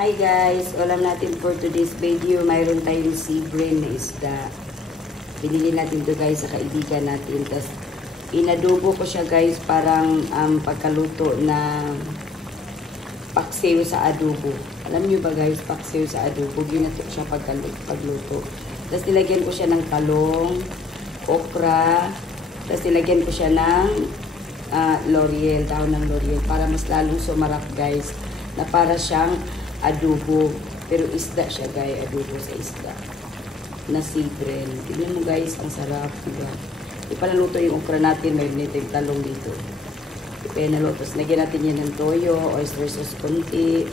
Hi guys, ulam natin for today's video. Mayroon tayong sea bream na isda. Binili natin to guys sa kaibigan natin. Tapos inadobo ko siya guys, parang pagkaluto na paksiw sa adobo. Alam nyo ba guys, paksiw sa adobo, ginato siya pagluto. Tapos nilagyan ko siya ng talong, okra, tapos nilagyan ko siya ng laurel, dahon ng laurel, para mas lalong sumarap guys, na para siyang adobo, pero isda siya guys, adobo sa isda na sea bream. Tignan mo guys, ang sarap, diba? Ipanaluto yung okra natin, may nitong talong dito. Ipanaluto, tapos nagyan natin yan ng toyo, oyster sauce konti.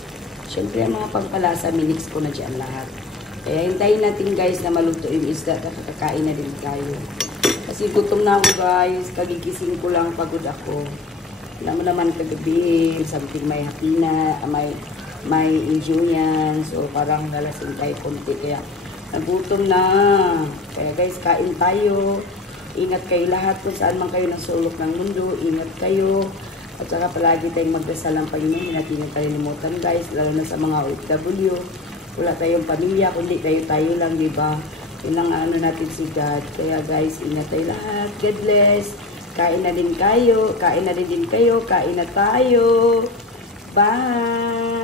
Siyempre ang mga pangpalasa, minix ko na dyan lahat. Kaya hintayin natin guys na maluto yung isda, kakain na din tayo. Kasi gutom na ako guys, kagigising ko lang, pagod ako. Alam mo naman kagabi, something may hapina, may injuyan, so parang nalasing tayo konti, kaya nagutom na. Kaya guys, kain tayo. Ingat kayo lahat kung saan man kayo nasulok ng mundo, ingat kayo. At saka palagi tayong magdasal ng Panginoon, hindi natin kalilimutan guys, lalo na sa mga OFW. Wala tayong pamilya, kundi tayo lang, di ba? Yun lang ano natin si God. Kaya guys, ingat tayo lahat. God bless. Kain na din kayo, kain na din kayo, kain na tayo. Bye!